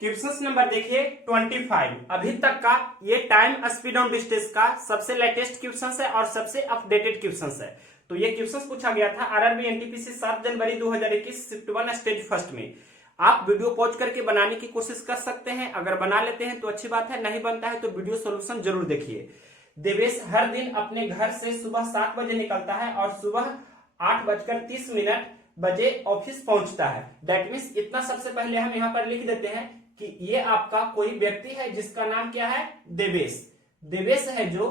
Question number देखिए 25। अभी तक का ये टाइम स्पीड ऑन डिस्टेंस का सबसे लेटेस्ट क्वेश्चन है और सबसे अपडेटेड क्वेश्चन है। तो ये क्वेश्चन पूछा गया था आरआरबी एनटीपीसी 7 जनवरी 2021 शिफ्ट 1 स्टेज फर्स्ट में। आप वीडियो पॉज करके बनाने की कोशिश कर सकते हैं, अगर बना लेते हैं तो अच्छी बात है, नहीं बनता है तो वीडियो सोल्यूशन जरूर देखिए। देवेश हर दिन अपने घर से सुबह 7 बजे निकलता है और सुबह 8:30 बजे ऑफिस पहुंचता है। दैट मीन्स इतना सबसे पहले हम यहाँ पर लिख देते हैं कि ये आपका कोई व्यक्ति है जिसका नाम क्या है, देवेश। देवेश है जो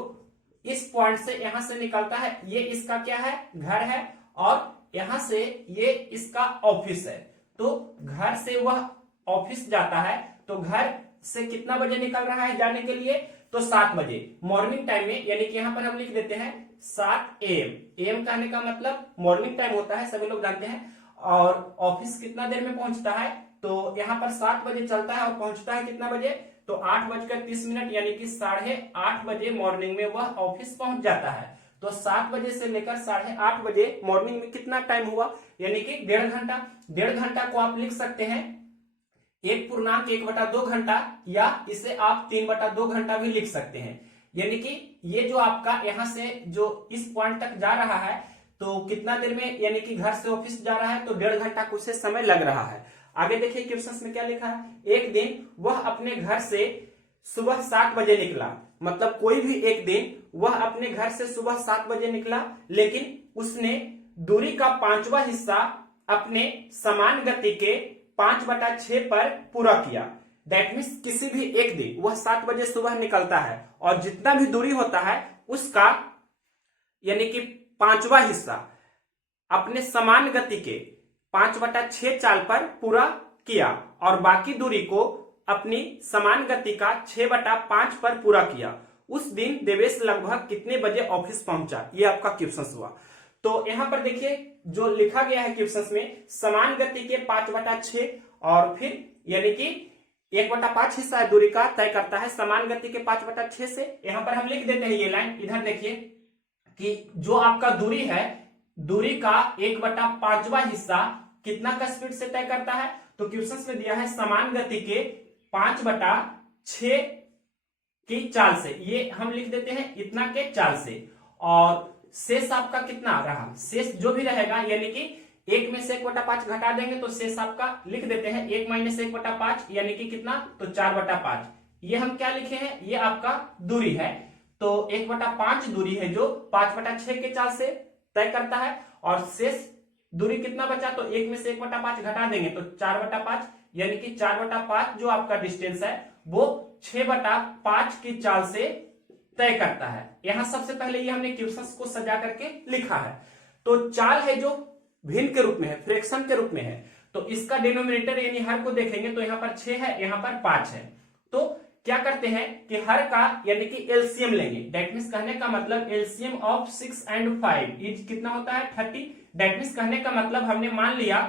इस पॉइंट से यहां से निकलता है, ये इसका क्या है, घर है, और यहां से ये इसका ऑफिस है। तो घर से वह ऑफिस जाता है, तो घर से कितना बजे निकल रहा है जाने के लिए, तो 7 बजे मॉर्निंग टाइम में, यानी कि यहां पर हम लिख देते हैं 7 AM। एम कहने का मतलब मॉर्निंग टाइम होता है, सभी लोग जानते हैं। और ऑफिस कितना देर में पहुंचता है, तो यहां पर 7 बजे चलता है और पहुंचता है कितना बजे, तो 8:30 यानी कि 8:30 बजे मॉर्निंग में वह ऑफिस पहुंच जाता है। तो 7 बजे से लेकर 8:30 बजे मॉर्निंग में कितना टाइम हुआ, यानी कि 1.5 घंटा। 1.5 घंटा को आप लिख सकते हैं 1.1/2 घंटा, या इसे आप 3/2 घंटा भी लिख सकते हैं। यानी कि ये जो आपका यहां से जो इस पॉइंट तक जा रहा है, तो कितना देर में, यानी कि घर से ऑफिस जा रहा है, तो 1.5 घंटा कुछ से समय लग रहा है। आगे देखिए क्वेश्चन में क्या लिखा है, एक दिन वह अपने घर से सुबह 7 बजे निकला। मतलब कोई भी एक दिन वह अपने घर से सुबह 7 बजे निकला, लेकिन उसने दूरी का 5वां हिस्सा अपने समान गति के 5/6 पर पूरा किया। दैट मीन्स किसी भी एक दिन वह 7 बजे सुबह निकलता है और जितना भी दूरी होता है उसका, यानी कि 5वां हिस्सा अपने समान गति के 5/6 चाल पर पूरा किया, और बाकी दूरी को अपनी समान गति का 6/5 पर पूरा किया। उस दिन देवेश लगभग कितने बजे ऑफिस पहुंचा, ये आपका क्वेश्चन हुआ। तो यहां पर देखिए जो लिखा गया है क्वेश्चन में, समान गति के 5/6, और फिर यानी कि 1/5 हिस्सा दूरी का तय करता है समान गति के 5/6 से। यहां पर हम लिख देते हैं ये लाइन, इधर देखिए कि जो आपका दूरी है, दूरी का 1/5वां हिस्सा कितना का स्पीड से तय करता है, तो क्वेश्चन में दिया है समान गति के 5/6 की चाल से, ये हम लिख देते हैं इतना के चाल से। और शेष आपका कितना रहा, शेष जो भी रहेगा, यानी कि 1 में से 1/5 घटा देंगे तो शेष आपका लिख देते हैं 1 - 1/5, यानी कि कितना, तो 4/5। ये हम क्या लिखे हैं, ये आपका दूरी है। तो 1/5 दूरी है जो 5/6 के चाल से तय करता है, और शेष दूरी कितना बचा, तो 1 में से 1/5 घटा देंगे तो 4/5, यानी कि 4/5 जो आपका डिस्टेंस है वो 6/5 की चाल से तय करता है। यहां सबसे पहले ये हमने क्वेश्चंस को सजा करके लिखा है। तो चाल है जो भिन्न के रूप में है, फ्रैक्शन के रूप में है, तो इसका डिनोमिनेटर यानी हर को देखेंगे तो यहाँ पर 6 है, यहाँ पर 5 है। तो क्या करते हैं कि हर का यानी कि एलसीएम लेंगे। दैट मीन्स कहने का मतलब एलसीएम ऑफ 6 और 5 इज कितना होता है, 30। दैट मीन्स कहने का मतलब हमने मान लिया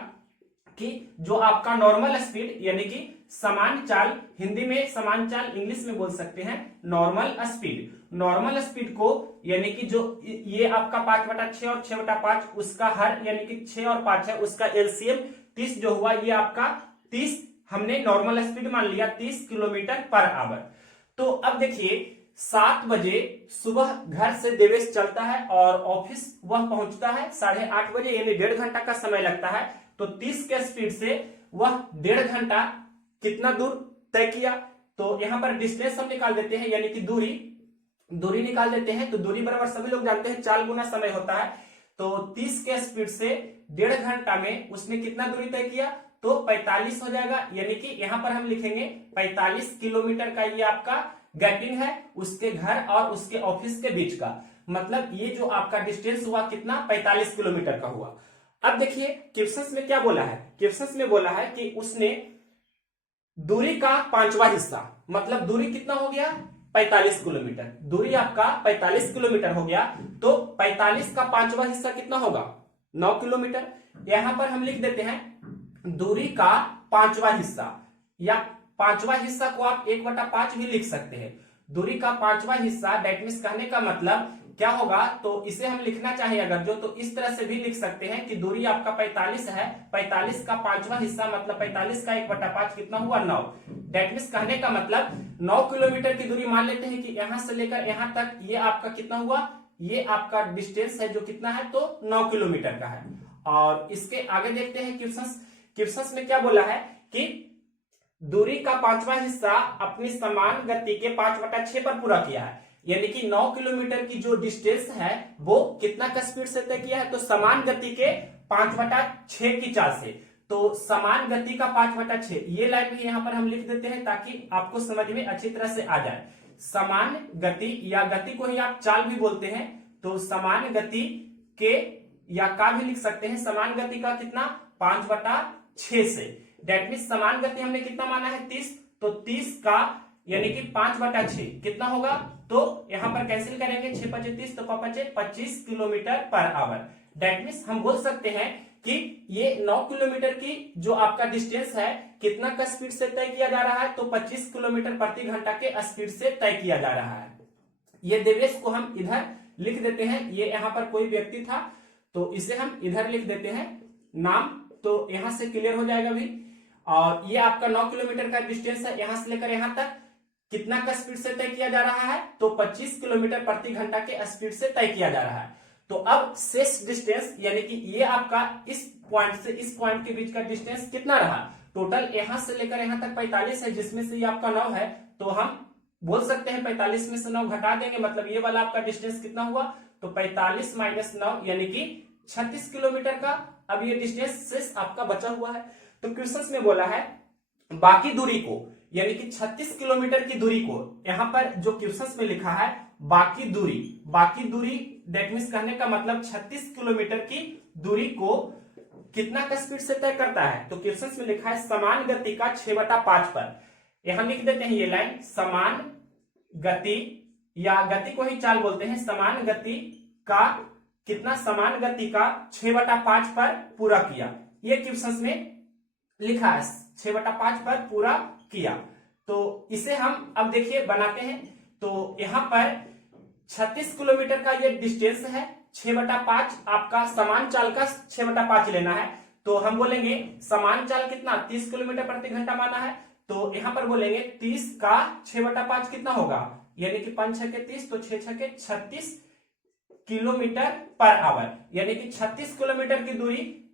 कि जो आपका नॉर्मल स्पीड, यानी कि समान चाल, हिंदी में समान चाल, इंग्लिश में बोल सकते हैं नॉर्मल स्पीड। नॉर्मल स्पीड को यानी कि जो ये आपका 5/6 और 6/5, उसका हर यानी कि 6 और 5 है, उसका एलसीएम 30 जो हुआ, ये आपका 30 हमने नॉर्मल स्पीड मान लिया 30 km/h। तो अब देखिए 7 बजे सुबह घर से देवेश चलता है और ऑफिस वह पहुंचता है 8:30 बजे, यानी 1.5 घंटा का समय लगता है। तो 30 के स्पीड से वह 1.5 घंटा कितना दूर तय किया, तो यहां पर डिस्टेंस हम निकाल देते हैं, यानी कि दूरी निकाल देते हैं। तो दूरी बराबर सभी लोग जानते हैं 4 गुना समय होता है। तो 30 के स्पीड से 1.5 घंटा में उसने कितना दूरी तय किया, तो 45 हो जाएगा। यानी कि यहां पर हम लिखेंगे 45 किलोमीटर का ये आपका गैपिंग है उसके घर और उसके ऑफिस के बीच का। मतलब ये जो आपका डिस्टेंस हुआ कितना, 45 किलोमीटर का हुआ। अब देखिए क्वेश्चन में क्या बोला है, क्वेश्चन में बोला है कि उसने दूरी का 5वां हिस्सा, मतलब दूरी कितना हो गया, 45 किलोमीटर। दूरी आपका 45 किलोमीटर हो गया, तो 45 का 5वां हिस्सा कितना होगा, 9 किलोमीटर। यहां पर हम लिख देते हैं दूरी का 5वां हिस्सा, या 5वां हिस्सा को आप 1/5 भी लिख सकते हैं। दूरी का 5वां हिस्सा, दैट मीन्स कहने का मतलब क्या होगा, तो इसे हम लिखना चाहे अगर जो, तो इस तरह से भी लिख सकते हैं कि दूरी आपका 45 है, 45 का 5वां हिस्सा मतलब 45 का 1/5 कितना हुआ 9। दैट मीन्स कहने का मतलब 9 किलोमीटर की दूरी मान लेते हैं कि यहां से लेकर यहां तक ये आपका कितना हुआ, ये आपका डिस्टेंस है जो कितना है, तो 9 किलोमीटर का है। और इसके आगे देखते हैं क्वेश्चंस में क्या बोला है कि दूरी का 5वां हिस्सा अपनी समान गति के 5/6 पर पूरा किया है, यानी कि 9 किलोमीटर की जो डिस्टेंस है वो कितना का स्पीड से तय किया है, तो समान गति के 5/6 की चाल से। तो समान गति का 5/6 ये लाइन भी यहां पर हम लिख देते हैं ताकि आपको समझ में अच्छी तरह से आ जाए। समान गति या गति को ही आप चाल भी बोलते हैं, तो समान गति के या का भी लिख सकते हैं, समान गति का कितना 5/6 से। डेट मीन समान गति हमने कितना माना है 30, तो 30 का यानी कि 5/6 कितना होगा, तो यहां पर कैंसिल करेंगे 6×5 30, तो 25 kilometre per hour. That mean हम बोल सकते हैं कि ये 9 किलोमीटर की जो आपका डिस्टेंस है कितना का स्पीड से तय किया जा रहा है, तो 25 किलोमीटर प्रति घंटा के स्पीड से तय किया जा रहा है। ये देवेश को हम इधर लिख देते हैं, ये यहां पर कोई व्यक्ति था तो इसे हम इधर लिख देते हैं नाम, तो यहां से क्लियर हो जाएगा भी। और ये आपका 9 किलोमीटर का डिस्टेंस है, यहां से लेकर यहां तक कितना का स्पीड से तय किया जा रहा है, तो 25 किलोमीटर प्रति घंटा के स्पीड से तय किया जा रहा है। तो अब शेष डिस्टेंस यानी कि ये आपका इस पॉइंट से इस पॉइंट के बीच का डिस्टेंस कितना रहा, टोटल यहां से लेकर यहां तक 45 है, जिसमें से ये आपका 9 है, तो हम बोल सकते हैं 45 में से 9 घटा देंगे, मतलब ये वाला आपका डिस्टेंस कितना हुआ, तो 45 - 9 यानी कि 36 किलोमीटर का अब ये डिस्टेंस शेष आपका बचा हुआ है। तो क्वेश्चन में बोला है बाकी दूरी को, यानी कि 36 किलोमीटर की दूरी को, यहां पर जो क्वेश्चन में लिखा है बाकी दूरी दैट मीन्स कहने का मतलब 36 किलोमीटर की दूरी को कितना का स्पीड से तय करता है, तो क्वेश्चन में लिखा है समान गति का 6/5 पर। यहां लिख देते हैं ये लाइन, समान गति या गति को ही चाल बोलते हैं, समान गति का कितना, समान गति का 6/5 पर पूरा किया, ये क्वेश्चन में लिखा है 6/5 पर पूरा किया। तो इसे हम अब देखिए बनाते हैं, तो यहां पर 36 किलोमीटर का ये डिस्टेंस है, 6/5 आपका समान चाल का 6/5 लेना है, तो हम बोलेंगे समान चाल कितना 30 किलोमीटर प्रति घंटा माना है, तो यहां पर बोलेंगे 30 का 6/5 कितना होगा, यानी कि 5 × 6 = 30, तो 6 × 6 = 36 किलोमीटर पर आवर, यानी कि 36 किलोमीटर की दूरी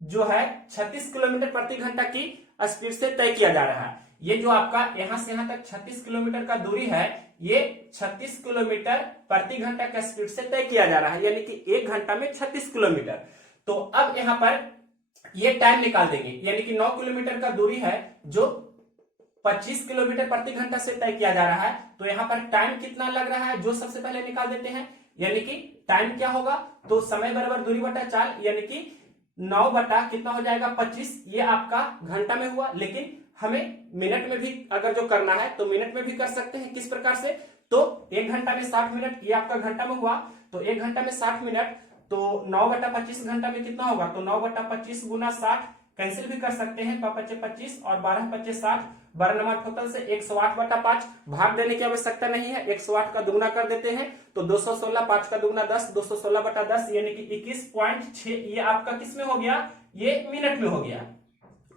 जो है 36 किलोमीटर प्रति घंटा की स्पीड से तय किया जा रहा है। ये जो आपका यहां से यहां तक 36 किलोमीटर का दूरी है, ये 36 किलोमीटर प्रति घंटा का स्पीड से तय किया जा रहा है, यानी कि 1 घंटा में 36 किलोमीटर। तो अब यहां पर ये टाइम निकाल देंगे, यानी कि 9 किलोमीटर का दूरी है जो 25 किलोमीटर प्रति घंटा से तय किया जा रहा है, तो यहां पर टाइम कितना लग रहा है जो सबसे पहले निकाल देते हैं, यानी कि टाइम क्या होगा, तो समय बराबर दूरी बटा चाल, यानी कि 9 बटा कितना हो जाएगा 25, ये आपका घंटा में हुआ, लेकिन हमें मिनट में भी अगर जो करना है तो मिनट में भी कर सकते हैं। किस प्रकार से, तो 1 घंटा में 60 मिनट, ये आपका घंटा में हुआ, तो 1 घंटा में 60 मिनट, तो 9/25 घंटा में कितना होगा, तो 9/25 × 60 कैंसिल भी कर सकते हैं, 5×5 = 25 और 12×5 = 60, 12 नंबर टोटल से 108/5, भाग देने की आवश्यकता नहीं है, 108 का दुगना कर देते हैं, तो 216, 5 का दुगना 10, 216/10 यानी कि 21.6, ये आपका किस में हो गया, ये मिनट में हो गया।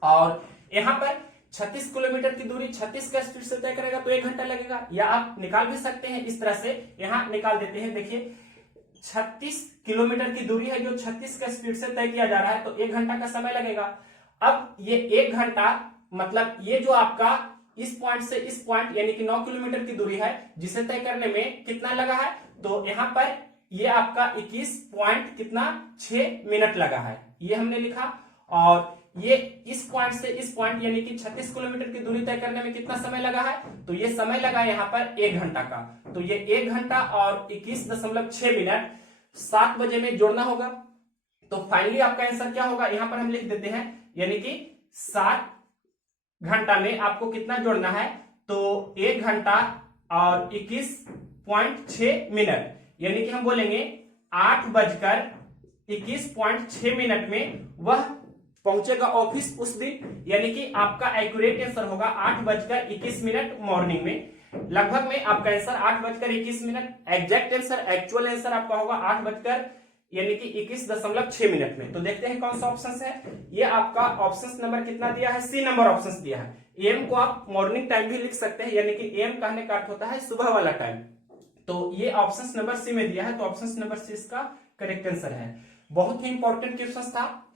और यहाँ पर 36 किलोमीटर की दूरी 36 का स्पीड से तय करेगा तो 1 घंटा लगेगा, या आप निकाल भी सकते हैं इस तरह से, यहाँ निकाल देते हैं। देखिए 36 किलोमीटर की दूरी है जो 36 का स्पीड से तय किया जा रहा है, तो 1 घंटा का समय लगेगा। अब ये 1 घंटा मतलब ये जो आपका इस पॉइंट से इस पॉइंट यानी कि 9 किलोमीटर की दूरी है जिसे तय करने में कितना लगा है, तो यहाँ पर ये आपका 21.6 मिनट लगा है, ये हमने लिखा। और ये इस पॉइंट से इस पॉइंट यानी कि 36 किलोमीटर की दूरी तय करने में कितना समय लगा है, तो ये समय लगा यहाँ पर 1 घंटा का, तो ये 1 घंटा और 21.6 मिनट 7 बजे में जोड़ना होगा। तो फाइनली आपका आंसर क्या होगा, यहाँ पर हम लिख देते हैं, यानी कि 7 घंटा में आपको कितना जोड़ना है, तो 1 घंटा और 21.6 मिनट, यानी कि हम बोलेंगे 8:21.6 में वह पहुंचेगा ऑफिस उस दिन, यानी कि आपका एक्यूरेट आंसर होगा 8:21 मॉर्निंग में। लगभग में आपका answer 8:21। Exact answer, actual answer आपका होगा 8:21.6 में। तो देखते हैं कौन सा ऑप्शन है। ये आपका ऑप्शन नंबर कितना दिया है, सी नंबर ऑप्शन दिया है। एम को आप मॉर्निंग टाइम भी लिख सकते हैं, यानी कि एम कहने का अर्थ होता है सुबह वाला टाइम। तो ये ऑप्शन नंबर सी में दिया है, तो ऑप्शन नंबर सी इसका करेक्ट आंसर है। बहुत ही इंपॉर्टेंट क्वेश्चन था,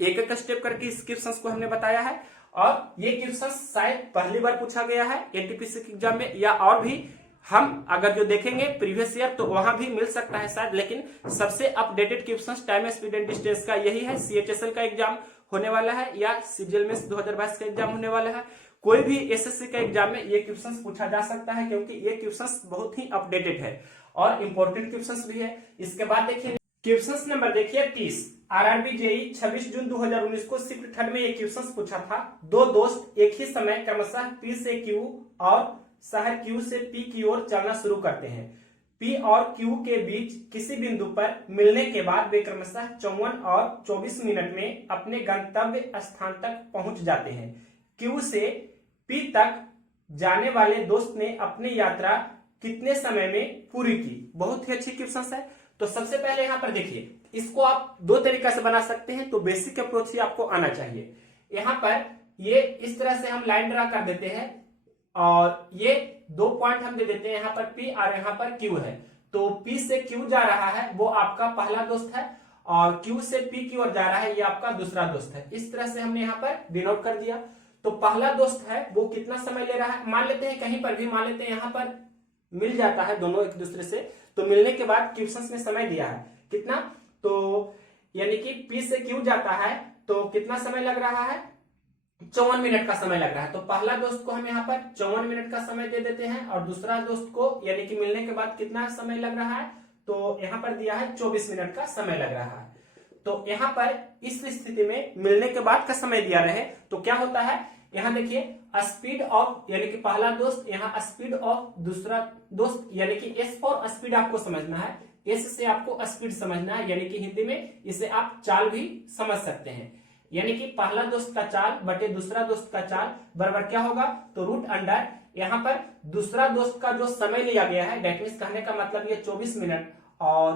एक एक स्टेप करके इस क्वेश्चन को हमने बताया है, और ये क्वेश्चन शायद पहली बार पूछा गया है एनटीपीसी के एग्जाम में, या और भी हम अगर जो देखेंगे प्रीवियस ईयर तो वहां भी मिल सकता है शायद, लेकिन सबसे updated question time, speed and distance का यही है। सीएचएसएल का एग्जाम होने वाला है या सीजीएल में 2022 का एग्जाम होने वाला है, कोई भी एसएससी का एग्जाम में ये क्वेश्चन पूछा जा सकता है, क्योंकि ये क्वेश्चन बहुत ही अपडेटेड है और इंपॉर्टेंट क्वेश्चन भी है। इसके बाद देखिए क्वेश्चन नंबर देखिए 30, आरआरबी जेई 26 जून 2019 को शिफ्ट थर्ड में ये क्वेश्चन पूछा था। दो दोस्त एक ही समय क्रमशः पी से क्यू और शहर क्यू से पी की ओर चलना शुरू करते हैं। पी और क्यू के बीच किसी बिंदु पर मिलने के बाद वे क्रमशः 54 और 24 मिनट में अपने गंतव्य स्थान तक पहुंच जाते हैं। क्यू से पी तक जाने वाले दोस्त ने अपनी यात्रा कितने समय में पूरी की। बहुत ही अच्छी क्वेश्चन है। तो सबसे पहले यहां पर देखिए, इसको आप दो तरीका से बना सकते हैं, तो बेसिक अप्रोच ही आपको आना चाहिए। यहां पर ये इस तरह से हम लाइन ड्रा कर देते हैं और ये दो पॉइंट हम दे देते हैं, यहाँ पर P और यहाँ पर Q है। तो P से Q जा रहा है वो आपका पहला दोस्त है, और Q से P की ओर जा रहा है ये आपका दूसरा दोस्त है। इस तरह से हमने यहाँ पर डिनोट कर दिया। तो पहला दोस्त है वो कितना समय ले रहा है, मान लेते हैं कहीं पर भी, मान लेते हैं यहाँ पर मिल जाता है दोनों एक दूसरे से, तो मिलने के बाद क्वेश्चन में समय दिया है कितना, तो यानी कि P से Q जाता है तो कितना समय लग रहा है, 54 मिनट का समय लग रहा है। तो पहला दोस्त को हम यहाँ पर 54 मिनट का समय दे देते हैं, और दूसरा दोस्त को यानी कि मिलने के बाद कितना समय लग रहा है, तो यहाँ पर दिया है 24 मिनट का समय लग रहा है। तो यहाँ पर इस स्थिति में मिलने के बाद का समय दिया रहे तो क्या होता है, यहाँ देखिए स्पीड ऑफ यानी कि पहला दोस्त, यहाँ स्पीड ऑफ दूसरा दोस्त, यानी कि एस फॉर स्पीड आपको समझना है, एस से आपको स्पीड समझना है, यानी कि हिंदी में इसे आप चाल भी समझ सकते हैं। यानी कि पहला दोस्त का चाल बटे दूसरा दोस्त का चाल बराबर क्या होगा, तो रूट अंडर यहाँ पर दूसरा दोस्त का जो समय लिया गया है, डेट मींस कहने का मतलब ये 24 मिनट, और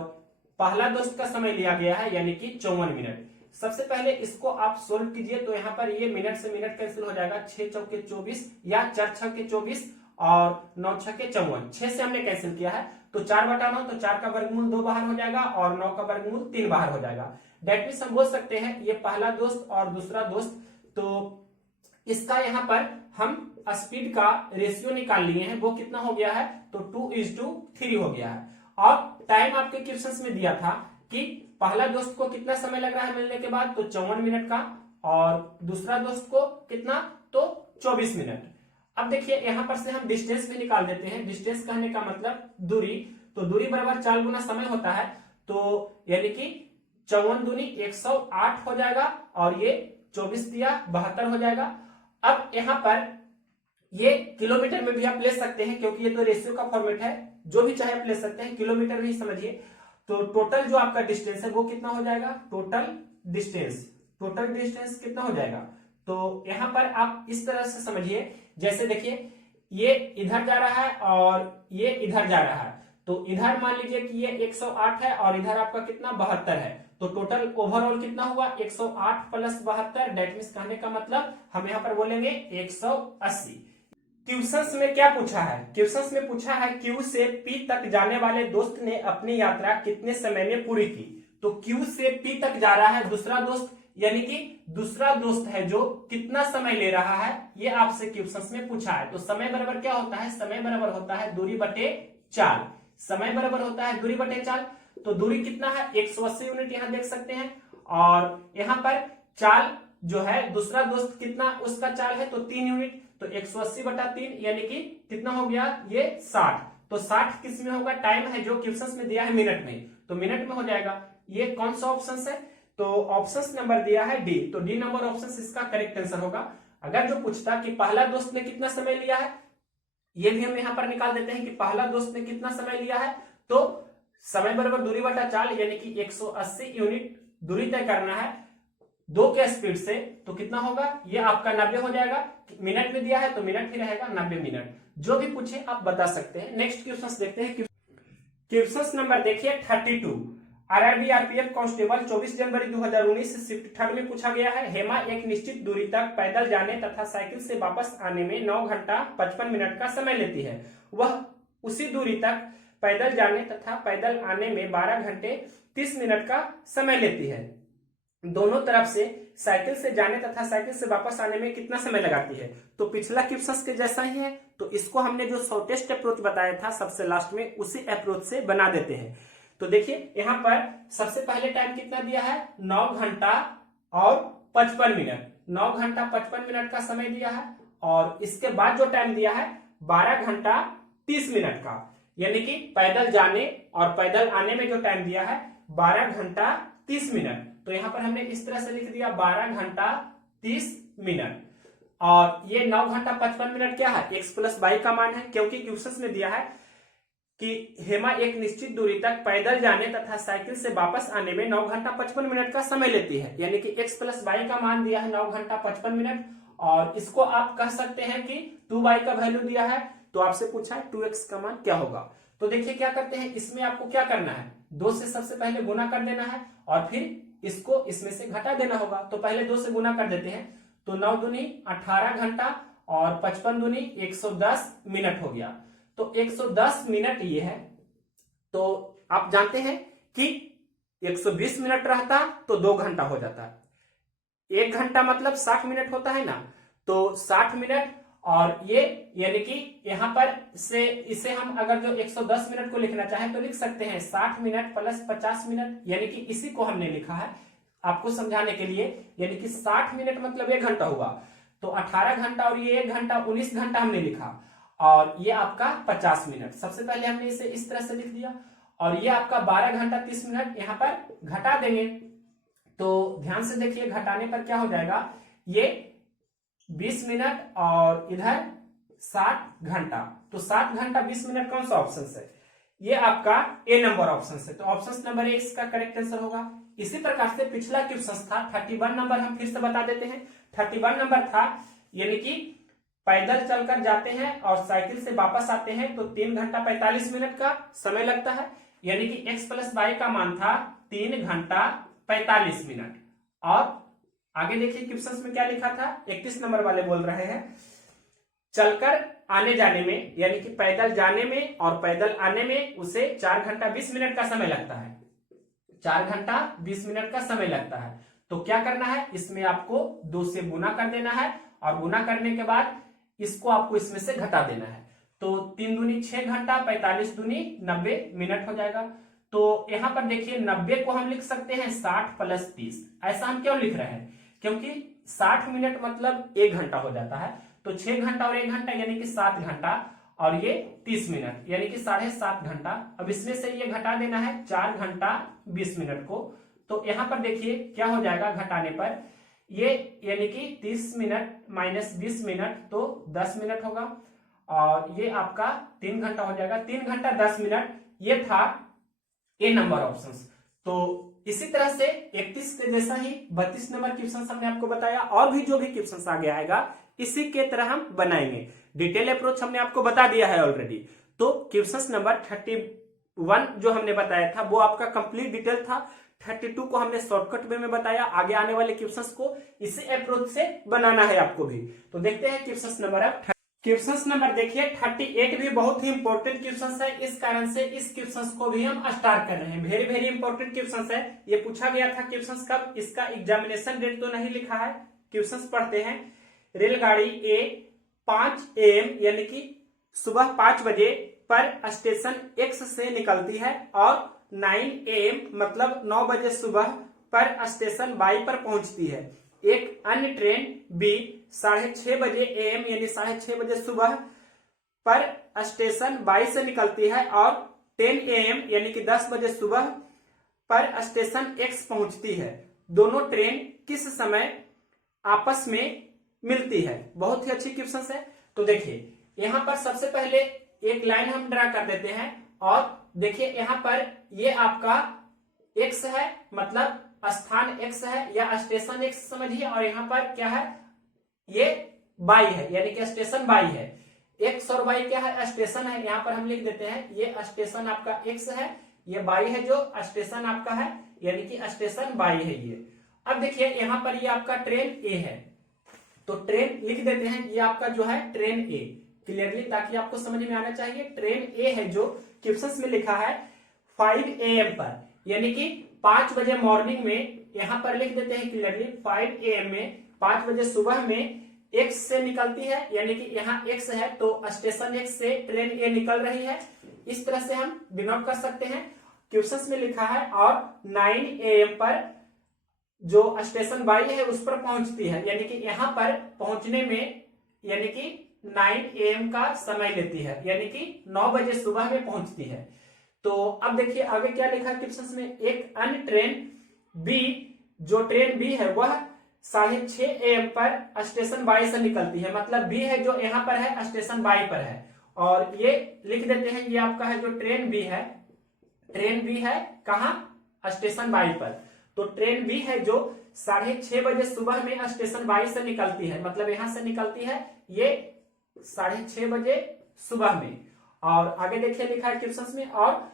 पहला दोस्त का समय लिया गया है यानी कि 54 मिनट। सबसे पहले इसको आप सोल्व कीजिए, तो यहाँ पर ये मिनट से मिनट कैंसिल हो जाएगा, 6 चौके 24 या 4 छक्के 24 और 9 छक्के 54, 6 से हमने कैंसिल किया है, तो 4/9, तो 4 का वर्गमूल 2 बाहर हो जाएगा और 9 का वर्गमूल 3 बाहर हो जाएगा। डेट मींस हम बोल सकते हैं ये पहला दोस्त और दूसरा दोस्त, तो इसका यहाँ पर हम स्पीड का रेशियो निकाल लिए हैं, वो कितना हो गया है, तो 2:3 हो गया है। और टाइम आपके क्वेश्चन में दिया था कि पहला दोस्त को कितना समय लग रहा है मिलने के बाद, तो 54 मिनट का, और दूसरा दोस्त को कितना, तो 24 मिनट। अब देखिए यहाँ पर से हम डिस्टेंस भी निकाल देते हैं। डिस्टेंस कहने का मतलब दूरी, तो दूरी बराबर 4 गुना समय होता है, तो यानी कि 54 दूनी 108 हो जाएगा, और ये 24 दिया 72 हो जाएगा। अब यहाँ पर ये किलोमीटर में भी आप ले सकते हैं, क्योंकि ये तो रेशियो का फॉर्मेट है, जो भी चाहे आप ले सकते हैं, किलोमीटर भी समझिए। तो टोटल जो आपका डिस्टेंस है वो कितना हो जाएगा, टोटल डिस्टेंस कितना हो जाएगा, तो यहाँ पर आप इस तरह से समझिए, जैसे देखिए ये इधर जा रहा है और ये इधर जा रहा है, तो इधर मान लीजिए कि ये 108 है और इधर आपका कितना 72 है, तो टोटल ओवरऑल कितना हुआ 108 + 72, डेट मींस कहने का मतलब हम यहाँ पर बोलेंगे 180। क्वेश्चंस में क्या पूछा है, क्वेश्चंस में पूछा है Q से P तक जाने वाले दोस्त ने अपनी यात्रा कितने समय में पूरी की। तो Q से P तक जा रहा है दूसरा दोस्त, यानी कि दूसरा दोस्त है जो कितना समय ले रहा है, ये आपसे क्वेश्चंस में पूछा है। तो समय बराबर क्या होता है, समय बराबर होता है दूरी बटे चाल, समय बराबर होता है दूरी बटे चाल। तो दूरी कितना है 180 यूनिट यहाँ देख सकते हैं, और यहाँ पर चाल जो है दूसरा दोस्त कितना उसका चाल है, तो 3 यूनिट, तो 180/3 यानी कि कितना हो गया ये 60। तो 60 किस में होगा, टाइम है जो क्वेश्चन में दिया है मिनट में, तो मिनट में हो जाएगा। ये कौन सा ऑप्शन है, तो ऑप्शन नंबर दिया है डी, तो डी नंबर ऑप्शन इसका करेक्ट आंसर होगा। अगर जो पूछता कि पहला दोस्त ने कितना समय लिया है, ये भी हम यहाँ पर निकाल देते हैं कि पहला दोस्त ने कितना समय लिया है, तो समय बराबर दूरी बटा चाल, यानी कि 180 यूनिट दूरी तय करना है। 2 के स्पीड से, तो कितना होगा, ये आपका 90 हो जाएगा। मिनट में दिया है तो मिनट ही रहेगा, 90 मिनट। जो भी पूछे आप बता सकते हैं। नेक्स्ट क्वेश्चन देखते हैं। क्वेश्चन नंबर देखिए 32। आरआरबी आरपीएफ कांस्टेबल 24 जनवरी 2019 शिफ्ट 3 में पूछा गया है। हेमा एक निश्चित दूरी तक पैदल जाने तथा साइकिल से वापस आने में 9 घंटा 55 मिनट का समय लेती है। वह उसी दूरी तक पैदल जाने तथा पैदल आने में 12 घंटे 30 मिनट का समय लेती है। दोनों तरफ से साइकिल से जाने तथा साइकिल से वापस आने में कितना समय लगाती है। तो पिछला क्वेश्चन के जैसा ही है, तो इसको हमने जो शॉर्टेस्ट अप्रोच बताया था सबसे लास्ट में, उसी अप्रोच से बना देते हैं। तो देखिए यहाँ पर सबसे पहले टाइम कितना दिया है, 9 घंटा और 55 मिनट। 9 घंटा 55 मिनट का समय दिया है। और इसके बाद जो टाइम दिया है 12 घंटा 30 मिनट का, यानी कि पैदल जाने और पैदल आने में जो टाइम दिया है 12 घंटा 30 मिनट। तो यहां पर हमने इस तरह से लिख दिया 12 घंटा 30 मिनट। और ये 9 घंटा 55 मिनट क्या है, x + y का मान है, क्योंकि क्वेश्चन में दिया है कि हेमा एक निश्चित दूरी तक पैदल जाने तथा साइकिल से वापस आने में 9 घंटा 55 मिनट का समय लेती है, यानी कि x + y का मान दिया है 9 घंटा 55 मिनट। और इसको आप कह सकते हैं कि 2y का वैल्यू दिया है, तो आपसे पूछा है 2x का मान क्या होगा। तो देखिए क्या करते हैं, इसमें आपको क्या करना है, 2 से सबसे पहले गुना कर देना है और फिर इसको इसमें से घटा देना होगा। तो पहले 2 से गुना कर देते हैं, तो 9 दूनी 18 घंटा और 55 दूनी 110 मिनट हो गया। तो 110 मिनट ये है। तो आप जानते हैं कि 120 मिनट रहता तो 2 घंटा हो जाता। 1 घंटा मतलब 60 मिनट होता है ना, तो 60 मिनट। और ये यानी कि यहां पर से इसे हम अगर जो 110 मिनट को लिखना चाहें तो लिख सकते हैं 60 मिनट + 50 मिनट, यानी कि इसी को हमने लिखा है आपको समझाने के लिए। यानी कि 60 मिनट मतलब 1 घंटा हुआ, तो 18 घंटा और ये 1 घंटा 19 घंटा हमने लिखा। और ये आपका 50 मिनट, सबसे पहले हमने इसे इस तरह से लिख दिया। और ये आपका 12 घंटा 30 मिनट यहाँ पर घटा देंगे। तो ध्यान से देखिए, घटाने पर क्या हो जाएगा, ये 20 मिनट और इधर 7 घंटा। तो 7 घंटा 20 मिनट कौन सा ऑप्शन है, ये आपका ए नंबर ऑप्शन है। तो ऑप्शन नंबर ए इसका करेक्ट आंसर होगा। इसी प्रकार से पिछला क्वेश्चन था 31 नंबर, हम फिर से बता देते हैं। 31 नंबर था, यानी कि पैदल चलकर जाते हैं और साइकिल से वापस आते हैं तो 3 घंटा 45 मिनट का समय लगता है, यानी कि x + y का मान था 3 घंटा 45 मिनट। और आगे देखिए क्वेश्चन में क्या लिखा था, 31 नंबर वाले बोल रहे हैं चलकर आने जाने में, यानी कि पैदल जाने में और पैदल आने में उसे 4 घंटा 20 मिनट का समय लगता है। 4 घंटा 20 मिनट का समय लगता है। तो क्या करना है, इसमें आपको 2 से गुना कर देना है और गुना करने के बाद इसको आपको इसमें से घटा देना है। तो 3 दूनी 6 घंटा 45 दूनी 90 मिनट हो जाएगा। तो यहां पर देखिए 90 को हम लिख सकते हैं 60 + 30। ऐसा हम क्यों लिख रहे हैं, क्योंकि 60 मिनट मतलब 1 घंटा हो जाता है। तो 6 घंटा और 1 घंटा यानी कि 7 घंटा और ये 30 मिनट यानी कि 7.5 घंटा। अब इसमें से ये घटा देना है 4 घंटा 20 मिनट को। तो यहां पर देखिए क्या हो जाएगा घटाने पर, ये यानी कि 30 मिनट - 20 मिनट तो 10 मिनट होगा। और ये आपका 3 घंटा हो जाएगा, 3 घंटा 10 मिनट। ये था ए नंबर ऑप्शन। तो इसी तरह से 31 के जैसा ही 32 नंबर क्वेश्चन हमने आपको बताया, और भी जो भी क्वेश्चन आगे आएगा इसी के तरह हम बनाएंगे। डिटेल अप्रोच हमने आपको बता दिया है ऑलरेडी। तो क्वेश्चन नंबर 31 जो हमने बताया था वो आपका कंप्लीट डिटेल था। 32 को हमने शॉर्टकट वे में बताया। आगे आने वाले क्वेश्चंस को इसी अप्रोच से बनाना है आपको भी। तो देखते हैं क्वेश्चन नंबर। अब क्वेश्चन नंबर देखिए 38 भी बहुत ही इंपॉर्टेंट क्वेश्चन है, इस कारण से इस क्वेश्चन को भी हम स्टार्ट कर रहे हैं। वेरी वेरी इंपॉर्टेंट क्वेश्चन है। ये पूछा गया था क्वेश्चन कब, इसका एग्जामिनेशन डेट तो नहीं लिखा है। क्वेश्चन पढ़ते हैं। रेलगाड़ी ए 5 AM यानी कि सुबह 5 बजे पर स्टेशन X से निकलती है और 9 AM मतलब 9 बजे सुबह पर स्टेशन Y पर पहुंचती है। एक अन्य ट्रेन B 6:30 बजे AM यानी 6:30 बजे सुबह पर स्टेशन Y से निकलती है और 10 AM यानी कि 10 बजे सुबह पर स्टेशन X पहुंचती है। दोनों ट्रेन किस समय आपस में मिलती है। बहुत ही अच्छी क्वेश्चन है। तो देखिए यहां पर सबसे पहले एक लाइन हम ड्रा कर देते हैं और देखिए यहां पर ये आपका x है, मतलब स्थान x है या स्टेशन x समझिए, और यहाँ पर क्या है, ये y है, यानी कि स्टेशन y है। x और y क्या है, स्टेशन है। यहाँ पर हम लिख देते हैं ये स्टेशन आपका x है, ये y है जो स्टेशन आपका है, यानी कि स्टेशन y है ये। अब देखिए यहाँ पर ये आपका ट्रेन ए है, तो ट्रेन लिख देते हैं, ये आपका जो है ट्रेन ए क्लियरली, ताकि आपको समझ में आना चाहिए। ट्रेन ए है जो क्वेश्चंस में लिखा है 5 AM पर, यानी कि 5 बजे मॉर्निंग में, यहाँ पर लिख देते हैं क्लियरली 5 AM में, 5 बजे सुबह में x से निकलती है, यानी कि यहाँ x है तो स्टेशन x से ट्रेन ए निकल रही है। इस तरह से हम डिनोट कर सकते हैं। क्वेश्चंस में लिखा है और 9 AM पर जो स्टेशन y है उस पर पहुंचती है, यानी कि यहाँ पर पहुंचने में यानी कि 9 AM का समय लेती है, यानी कि 9 बजे सुबह में पहुंचती है। तो अब देखिए आगे क्या लिखा है क्वेश्चंस में, एक अन्य ट्रेन बी, जो ट्रेन बी है वह 6:30 AM पर स्टेशन y से निकलती है, मतलब बी है जो यहाँ पर है स्टेशन y पर है, और ये लिख देते हैं ये आपका है जो ट्रेन बी है, ट्रेन बी है कहाँ, स्टेशन y पर। तो ट्रेन बी है जो 6:30 बजे सुबह में स्टेशन y से निकलती है, मतलब यहां से निकलती है ये 6:30 बजे सुबह में। और आगे देखिए लिखा है क्वेश्चंस में, और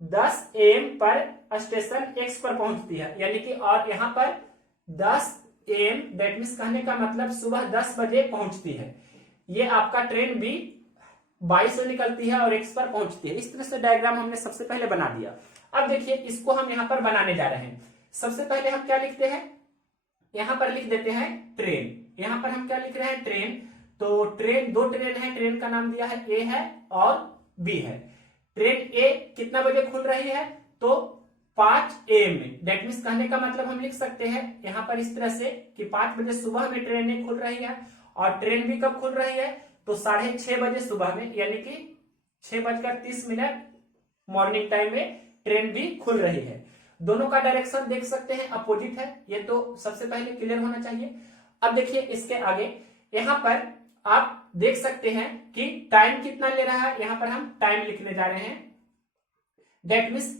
10 AM पर स्टेशन x पर पहुंचती है, यानी कि और यहाँ पर 10 AM दैट मीन्स कहने का मतलब सुबह 10 बजे पहुंचती है। ये आपका ट्रेन बी 22 से निकलती है और x पर पहुंचती है। इस तरह से डायग्राम हमने सबसे पहले बना दिया। अब देखिए इसको हम यहाँ पर बनाने जा रहे हैं। सबसे पहले हम क्या लिखते हैं, यहां पर लिख देते हैं ट्रेन। यहां पर हम क्या लिख रहे हैं, ट्रेन। तो ट्रेन, दो ट्रेन है, ट्रेन का नाम दिया है ए है और बी है। ट्रेन ए कितना बजे खुल रही है, तो 5 AM में, डेट मीन्स कहने का मतलब हम लिख सकते हैं यहां पर इस तरह से कि 5 बजे सुबह में ट्रेन ए खुल रही है, और ट्रेन बी कब खुल रही है, तो 6:30 बजे सुबह में, यानी कि 6:30 मॉर्निंग टाइम में ट्रेन बी खुल रही है। दोनों का डायरेक्शन देख सकते हैं अपोजिट है, ये तो सबसे पहले क्लियर होना चाहिए। अब देखिए इसके आगे यहां पर आप देख सकते हैं कि टाइम कितना ले रहा है, यहां पर हम टाइम लिखने जा रहे हैं। दैट मीन्स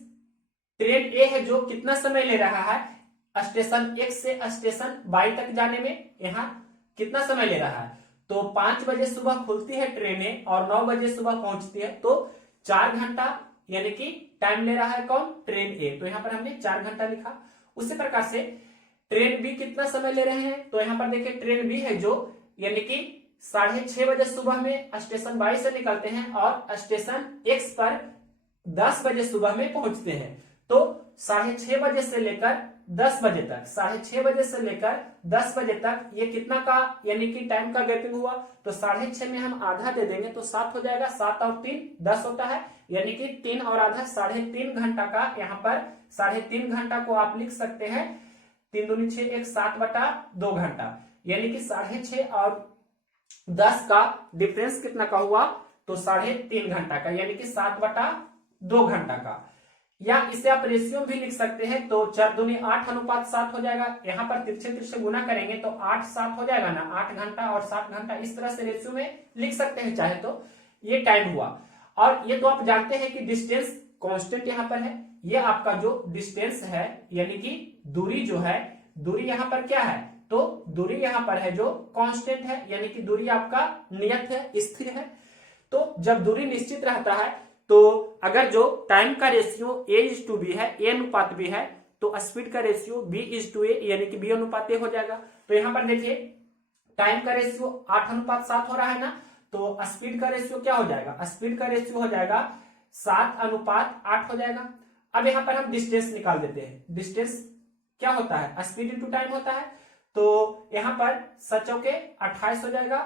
ट्रेन ए है जो कितना समय ले रहा है स्टेशन x से स्टेशन y तक जाने में, यहां कितना समय ले रहा है, तो 5 बजे सुबह खुलती है ट्रेन ए और 9 बजे सुबह पहुंचती है, तो 4 घंटा यानी कि टाइम ले रहा है कौन, ट्रेन ए। तो यहाँ पर हमने 4 घंटा लिखा। उसी प्रकार से ट्रेन बी कितना समय ले रहे हैं, तो यहाँ पर देखिए ट्रेन बी है जो यानी कि 6:30 बजे सुबह में स्टेशन y से निकलते हैं और स्टेशन x पर 10 बजे सुबह में पहुंचते हैं। तो 6:30 बजे से लेकर 10 बजे तक, 6:30 बजे से लेकर 10 बजे तक ये कितना का यानी कि टाइम का गैपिंग हुआ, तो 6:30 में हम आधा दे देंगे तो 7 हो जाएगा, 7 और 3 10 होता है, यानी कि 3 और आधा 3.5 घंटा का, यहाँ पर 3.5 घंटा को आप लिख सकते हैं 3 दूनी 6 1 7/2 घंटा, यानी कि 6:30 और 10 का डिफरेंस कितना का हुआ, तो 3.5 घंटा का, यानी कि 7/2 घंटा का। या इसे आप रेशियो भी लिख सकते हैं, तो 4 दूनी 8:7 हो जाएगा। यहाँ पर तिरछे गुना करेंगे तो 8 7 हो जाएगा ना, 8 घंटा और 7 घंटा, इस तरह से रेशियो में लिख सकते हैं चाहे तो। ये टाइम हुआ। और ये तो आप जानते हैं कि डिस्टेंस कांस्टेंट यहाँ पर है, ये आपका जो डिस्टेंस है यानी कि दूरी जो है, दूरी यहाँ पर क्या है, तो दूरी यहाँ पर है जो कांस्टेंट है, यानी कि दूरी आपका नियत है, स्थिर है। तो जब दूरी निश्चित रहता है तो अगर जो टाइम का रेशियो A:B है, A अनुपात B है, तो स्पीड का रेशियो B:A यानी कि B अनुपात A हो जाएगा। तो यहाँ पर देखिए टाइम का रेशियो 8:7 हो रहा है ना, तो स्पीड का रेशियो क्या हो जाएगा, स्पीड का रेशियो हो जाएगा 7:8 हो जाएगा। अब यहाँ पर हम डिस्टेंस निकाल देते हैं। डिस्टेंस क्या होता है, स्पीड इंटू टाइम होता है, तो यहाँ पर 7×4 28 हो जाएगा,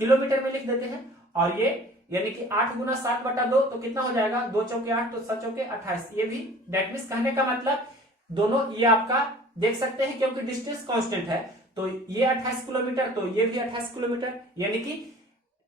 किलोमीटर में लिख देते हैं। और ये यानी कि 8 × 7/2 तो कितना हो जाएगा, 2×4 8 तो 7×4 28, ये भी दैट मीन्स कहने का मतलब दोनों ये आपका देख सकते हैं क्योंकि डिस्टेंस कांस्टेंट है, तो ये 28 किलोमीटर तो ये भी 28 किलोमीटर, यानी कि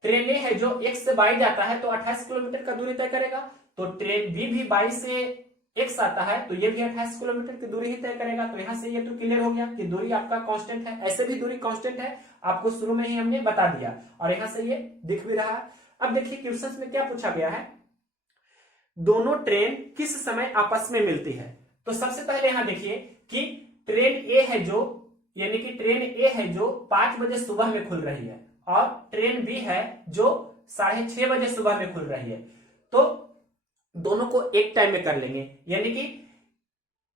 ट्रेन ए है जो x से y जाता है तो 28 किलोमीटर का दूरी तय करेगा, तो ट्रेन बी भी y से x आता है तो ये भी 28 किलोमीटर की दूरी ही तय करेगा। तो यहाँ से ये तो क्लियर हो गया कि दूरी आपका कांस्टेंट है, ऐसे भी दूरी कांस्टेंट है, आपको शुरू में ही हमने बता दिया और यहाँ से ये दिख भी रहा है। अब देखिए क्वेश्चन में क्या पूछा गया है, दोनों ट्रेन किस समय आपस में मिलती है। तो सबसे पहले यहाँ देखिए कि ट्रेन ए है जो, यानी कि ट्रेन ए है जो 5 बजे सुबह में खुल रही है और ट्रेन बी है जो 6:30 बजे सुबह में खुल रही है, तो दोनों को एक टाइम में कर लेंगे। यानी कि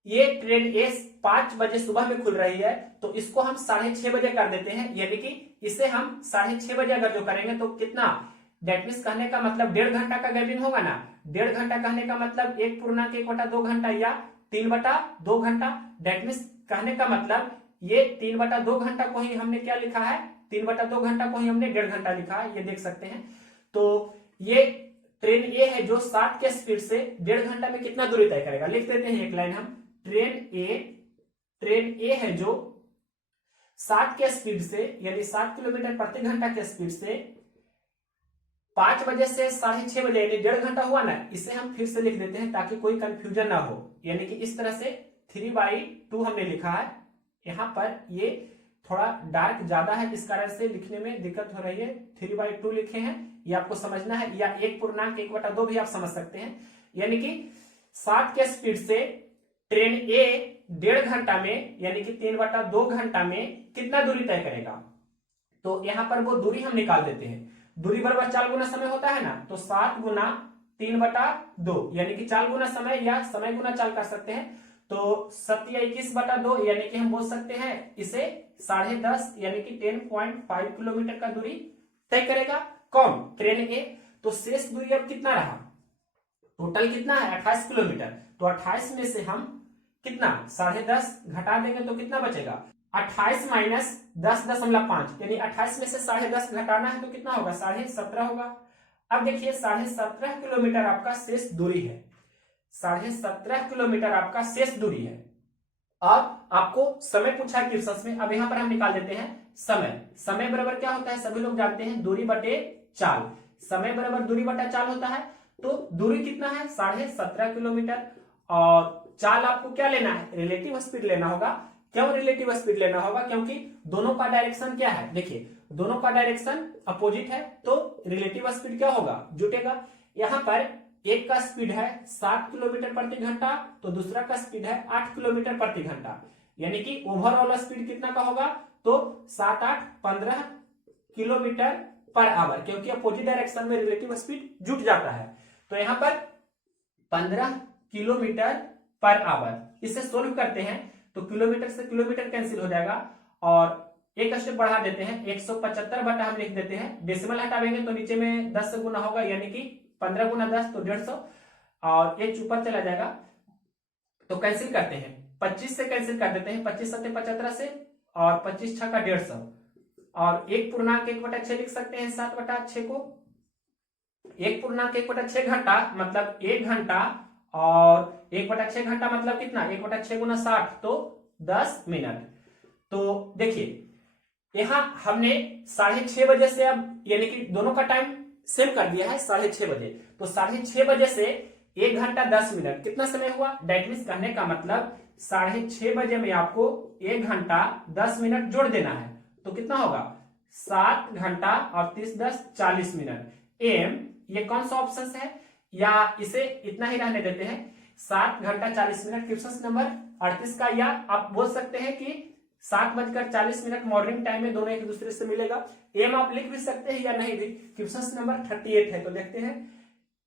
ये ट्रेन ए 5 बजे सुबह में खुल रही है तो इसको हम 6:30 बजे कर देते हैं, यानी कि इसे हम 6:30 बजे अगर जो करेंगे तो कितना, डेट मीन्स कहने का मतलब 1.5 घंटा का गैपिंग होगा ना। 1.5 घंटा कहने का मतलब 1.1/2 घंटा या 3/2 घंटा। डेट मीन्स कहने का मतलब ये 3/2 घंटा को ही हमने क्या लिखा है, 3/2 घंटा को ही हमने 1.5 घंटा लिखा है, ये देख सकते हैं। तो ये ट्रेन ए है जो 7 के स्पीड से 1.5 घंटा में कितना दूरी तय करेगा, लिख देते हैं एक लाइन हम। ट्रेन ए है जो 7 के स्पीड से यानी 7 किलोमीटर प्रति घंटा के स्पीड से 5 बजे से 6:30 बजे यानी 1.5 घंटा हुआ ना, इसे हम फिर से लिख देते हैं ताकि कोई कंफ्यूजन ना हो। यानी कि इस तरह से 3/2 हमने लिखा है। यहाँ पर ये थोड़ा डार्क ज्यादा है, इस कारण से लिखने में दिक्कत हो रही है। 3/2 लिखे हैं, ये आपको समझना है, या 1.1/2 भी आप समझ सकते हैं। यानी कि 7 के स्पीड से ट्रेन ए 1.5 घंटा में यानी कि 3/2 घंटा में कितना दूरी तय करेगा, तो यहाँ पर वो दूरी हम निकाल देते हैं। दूरी बराबर 4 गुना समय होता है ना, तो 7 गुना 3/2 यानी कि 4 गुना समय या समय गुना 4 कर सकते हैं, तो 7 या 21/2 यानी कि हम बोल सकते हैं इसे 10.5 यानी कि 10.5 किलोमीटर का दूरी तय करेगा। कौन, ट्रेन ए। तो शेष दूरी अब कितना रहा, टोटल कितना है 28 किलोमीटर, तो 28 में से हम कितना 10.5 घटा देंगे तो कितना बचेगा, 28 माइनस 10.5 यानी 28 में से 10.5 घटाना है तो कितना होगा 17.5 होगा। अब देखिए 17.5 किलोमीटर आपका शेष दूरी है, 17.5 किलोमीटर आपका शेष दूरी है। अब आपको समय पूछा है क्वेश्चन में, अब यहां पर हम निकाल देते हैं समय। समय बराबर क्या होता है, सभी लोग जानते हैं, दूरी बटे चाल। समय बराबर दूरी बटा चाल होता है। तो दूरी कितना है 17.5 किलोमीटर, और चाल आपको क्या लेना है, रिलेटिव स्पीड लेना होगा। क्यों रिलेटिव स्पीड लेना होगा, क्योंकि दोनों का डायरेक्शन क्या है, देखिए दोनों का डायरेक्शन अपोजिट है, तो रिलेटिव स्पीड क्या होगा, जुटेगा। यहाँ पर एक का स्पीड है 7 किलोमीटर प्रति घंटा, तो दूसरा का स्पीड है 8 किलोमीटर प्रति घंटा, यानी कि ओवरऑल स्पीड कितना का होगा, तो 7, 8, 15 किलोमीटर पर आवर, क्योंकि अपोजिट डायरेक्शन में रिलेटिव स्पीड जुट जाता है। तो यहाँ पर 15 किलोमीटर पर आवर। इसे सोल्व करते हैं तो किलोमीटर से किलोमीटर कैंसिल हो जाएगा, और एक स्टेप बढ़ा देते हैं 175 बटा हम लिख देते हैं, डेसिमल हटावेंगे तो नीचे में 10 से गुना होगा, यानी कि 15 गुना 10 तो 150, और एक ऊपर चला जाएगा तो कैंसिल करते हैं, 25 से कैंसिल कर देते हैं, 25 7 75 से, और 25 6 का 150, और 1.1/6 लिख सकते हैं 7/6 को। 1.1/6 घंटा मतलब 1 घंटा, और 1/6 घंटा मतलब कितना, 1/6 गुना 60 तो 10 मिनट। तो देखिए यहां हमने 6:30 बजे से अब यानी कि दोनों का टाइम सेम कर दिया है 6:30 बजे, तो 6:30 बजे से 1 घंटा 10 मिनट कितना समय हुआ, डेट मीन्स कहने का मतलब 6:30 बजे में आपको 1 घंटा 10 मिनट जोड़ देना है, तो कितना होगा 7 घंटा और 30 10 40 मिनट। एम ये कौन सा ऑप्शन है, या इसे इतना ही रहने देते हैं 7 घंटा 40 मिनट क्वेश्चन नंबर 38 का, या आप बोल सकते हैं कि 7:40 मॉर्निंग टाइम में, दोनों एक दूसरे से मिलेगा। एम आप लिख भी सकते हैं या नहीं भी, क्वेश्चन नंबर 38 है, तो देखते हैं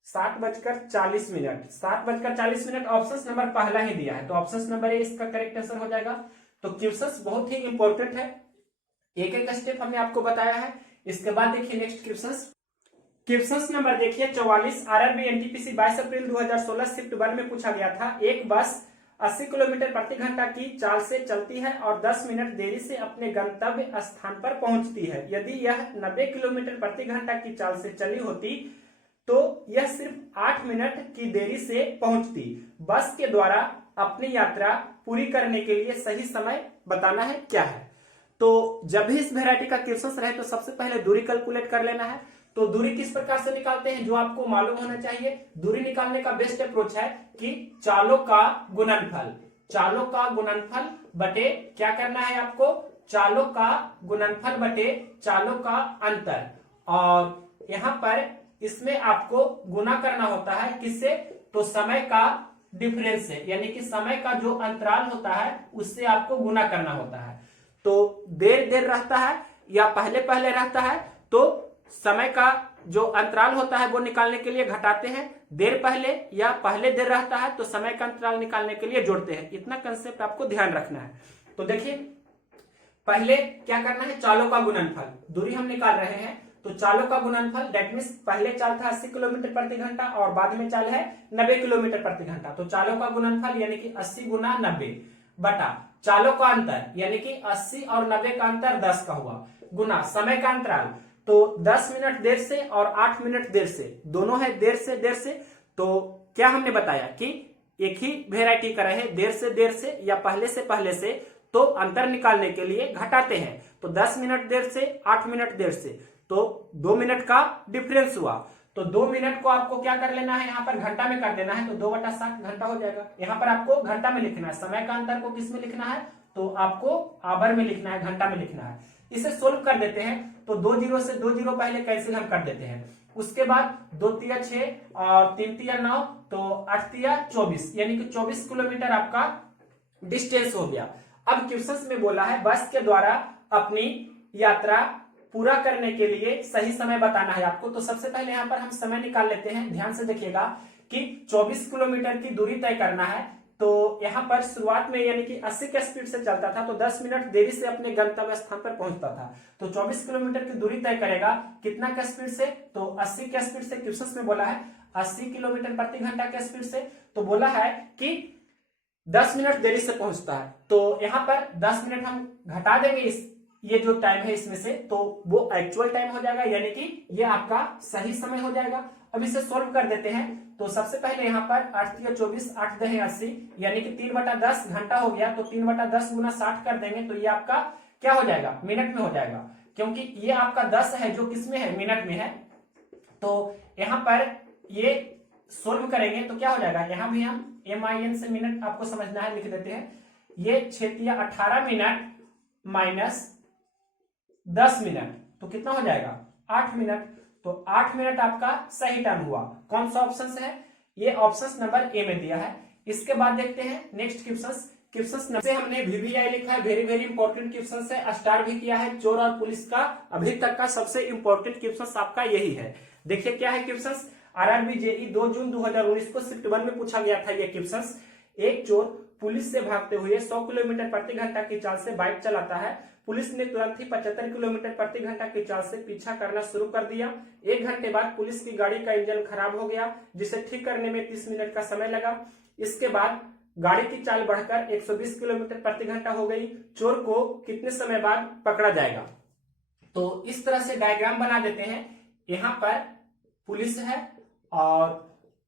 7:40 7:40 ऑप्शन नंबर पहला ही दिया है, तो ऑप्शन नंबर ए इसका करेक्ट आंसर हो जाएगा। तो क्वेश्चन बहुत ही इंपॉर्टेंट है, एक एक स्टेप हमने आपको बताया है। इसके बाद देखिए नेक्स्ट क्वेश्चन नंबर देखिए 44, आरआरबी एनटीपीसी 22 अप्रैल 2016 शिफ्ट 1 में पूछा गया था। एक बस 80 किलोमीटर प्रति घंटा की चाल से चलती है और 10 मिनट देरी से अपने गंतव्य स्थान पर पहुंचती है। यदि यह 90 किलोमीटर प्रति घंटा की चाल से चली होती तो यह सिर्फ 8 मिनट की देरी से पहुंचती। बस के द्वारा अपनी यात्रा पूरी करने के लिए सही समय बताना है, क्या है। तो जब भी इस वैरायटी का क्वेश्चन रहे तो सबसे पहले दूरी कैलकुलेट कर लेना है। तो दूरी किस प्रकार से निकालते हैं, जो आपको मालूम होना चाहिए। दूरी निकालने का बेस्ट अप्रोच है कि चालों का गुणनफल बटे क्या करना है आपको, चालों का गुणनफल बटे चालों का अंतर, और यहां पर इसमें आपको गुना करना होता है किससे, तो समय का डिफरेंस से, यानी कि समय का जो अंतराल होता है उससे आपको गुना करना होता है। तो देर देर रहता है या पहले पहले रहता है तो समय का जो अंतराल होता है वो निकालने के लिए घटाते हैं, देर पहले या पहले देर रहता है तो समय का अंतराल निकालने के लिए जोड़ते हैं। इतना कंसेप्ट आपको ध्यान रखना है। तो देखिए पहले क्या करना है, चालों का गुणनफल, दूरी हम निकाल रहे हैं तो चालों का गुणनफल दैट मींस पहले चाल था 80 किलोमीटर प्रति घंटा और बाद में चाल है 90 किलोमीटर प्रति घंटा। तो चालों का गुणनफल यानी कि 80 गुना 90 बटा चालों का अंतर यानी कि 80 और 90 का अंतर 10 का हुआ, गुना समय का अंतराल तो 10 मिनट देर से और 8 मिनट देर से, दोनों है देर से। तो क्या हमने बताया कि एक ही वेराइटी का रहे देर से या पहले से तो अंतर निकालने के लिए घटाते हैं। तो 10 मिनट देर से 8 मिनट देर से तो 2 मिनट का डिफरेंस हुआ। तो 2 मिनट को आपको क्या कर लेना है, यहाँ पर घंटा में कर देना है तो 2/7 घंटा हो जाएगा। यहाँ पर आपको घंटा में लिखना है, समय का अंतर को किस में लिखना है तो आपको आवर में लिखना है, घंटा में लिखना है। इसे सोल्व कर देते हैं तो 2 जीरो से 2 जीरो पहले कैंसिल हम कर देते हैं। उसके बाद 2 तिया 6 और 3 तिया 9 तो 8 तिया 24 यानी कि 24 किलोमीटर आपका डिस्टेंस हो गया। अब क्वेश्चन में बोला है बस के द्वारा अपनी यात्रा पूरा करने के लिए सही समय बताना है आपको। तो सबसे पहले यहाँ पर हम समय निकाल लेते हैं। ध्यान से देखिएगा कि 24 किलोमीटर की दूरी तय करना है। तो यहाँ पर शुरुआत में यानी कि 80 के स्पीड से चलता था तो 10 मिनट देरी से अपने गंतव्य स्थान पर पहुंचता था। तो 24 किलोमीटर की दूरी तय करेगा कितना के स्पीड से, तो 80 के स्पीड से। क्वेश्चन में बोला है 80 किलोमीटर प्रति घंटा के स्पीड से, तो बोला है कि 10 मिनट देरी से पहुंचता है। तो यहाँ पर 10 मिनट हम घटा देंगे इस ये जो टाइम है इसमें से, तो वो एक्चुअल टाइम हो जाएगा यानी कि ये आपका सही समय हो जाएगा। अब इसे सोल्व कर देते हैं। तो सबसे पहले यहाँ पर 8 तिया 24 8 दहे 80 यानी कि 3/10 घंटा हो गया। तो 3/10 गुना 60 कर देंगे तो ये आपका क्या हो जाएगा, मिनट में हो जाएगा, क्योंकि ये आपका 10 है जो किसमें है, मिनट में है। तो यहाँ पर ये सोल्व करेंगे तो क्या हो जाएगा, यहाँ भी हम MIN से मिनट आपको समझना है, लिख देते हैं। ये 6 तिया 18 मिनट माइनस 10 मिनट तो कितना हो जाएगा, 8 मिनट। तो 8 मिनट आपका सही टाइम हुआ। कौन सा ऑप्शन है, ये ऑप्शन नंबर ए में दिया है। इसके बाद देखते हैं नेक्स्ट क्वेश्चन से हमने VVI लिखा है, वेरी वेरी इंपॉर्टेंट क्वेश्चन है, स्टार भी किया है। चोर और पुलिस का अभी तक का सबसे इंपॉर्टेंट क्वेश्चन आपका यही है। देखिए क्या है क्वेश्चन, RRB JEE 2 जून 2019 को शिफ्ट 1 में पूछा गया था ये क्वेश्चन। एक चोर पुलिस से भागते हुए 100 किलोमीटर प्रति घंटा की चाल से बाइक चलाता है। पुलिस ने तुरंत ही 75 किलोमीटर प्रति घंटा की चाल से पीछा करना शुरू कर दिया। 1 घंटे बाद पुलिस की गाड़ी का इंजन खराब हो गया जिसे ठीक करने में 30 मिनट का समय लगा। इसके बाद गाड़ी की चाल बढ़कर 120 किलोमीटर प्रति घंटा हो गई। चोर को कितने समय बाद पकड़ा जाएगा। तो इस तरह से डायग्राम बना देते हैं। यहाँ पर पुलिस है और